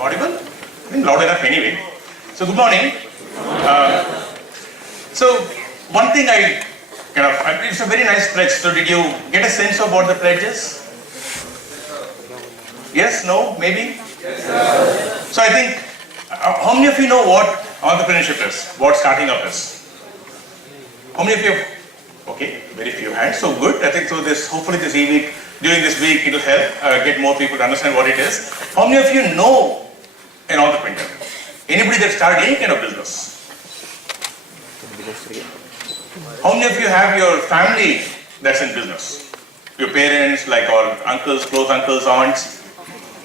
Audible? I think loud enough anyway. So good morning. So one thing it's a very nice pledge. So did you get a sense of what the pledge is? Yes? No? Maybe? Yes, sir. So I think, how many of you know what entrepreneurship is? What starting up is? How many of you? Okay, very few hands. So good. I think so. Hopefully during this week, it will help get more people to understand what it is. How many of you know an entrepreneur? Anybody that started any kind of business? How many of you have your family that's in business? Your parents, like or uncles, close uncles, aunts?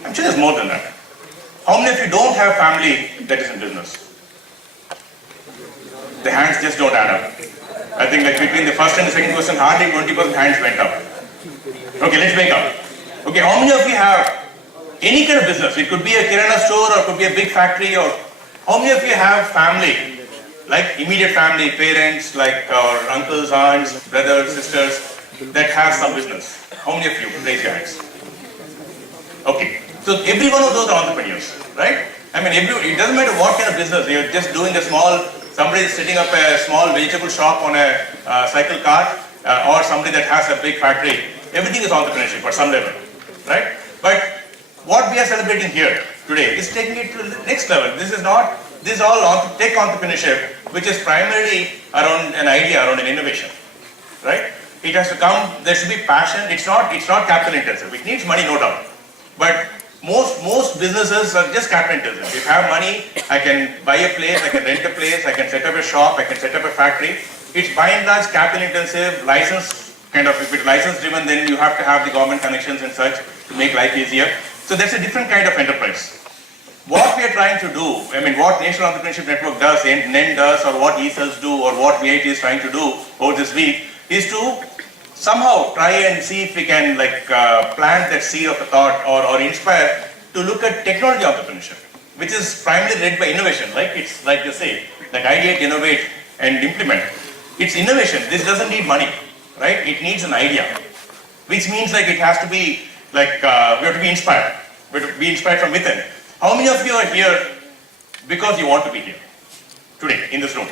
I'm sure there's more than that. How many of you don't have family that is in business? The hands just don't add up. I think like between the first and the second question, hardly 20% hands went up. Okay, let's make up. Okay, how many of you have any kind of business? It could be a kirana store or it could be a big factory. Or how many of you have family, like immediate family, parents, like our uncles, aunts, brothers, sisters, that have some business? How many of you? Raise your hands. Okay, so every one of those are entrepreneurs, right? I mean, it doesn't matter what kind of business. You're just doing somebody is setting up a small vegetable shop on a cycle cart, or somebody that has a big factory. Everything is entrepreneurship at some level, right? But what we are celebrating here today is taking it to the next level. This is all tech entrepreneurship, which is primarily around an idea, around an innovation, right? It has to come, there should be passion. It's not capital intensive. It needs money, no doubt. But most businesses are just capital intensive. If I have money, I can buy a place, I can rent a place, I can set up a shop, I can set up a factory. It's by and large capital intensive, license kind of. If it's license driven, then you have to have the government connections and such to make life easier. So that's a different kind of enterprise. What we are trying to do, I mean what National Entrepreneurship Network does, NEN does, or what ESELS do, or what VIT is trying to do over this week, is to somehow try and see if we can plant that seed of a thought or inspire to look at technology entrepreneurship, which is primarily led by innovation. It's like they say, like ideate, innovate, and implement. It's innovation. This doesn't need money, right? It needs an idea, which means it has to be we have to be inspired. We have to be inspired from within. How many of you are here because you want to be here today in this room?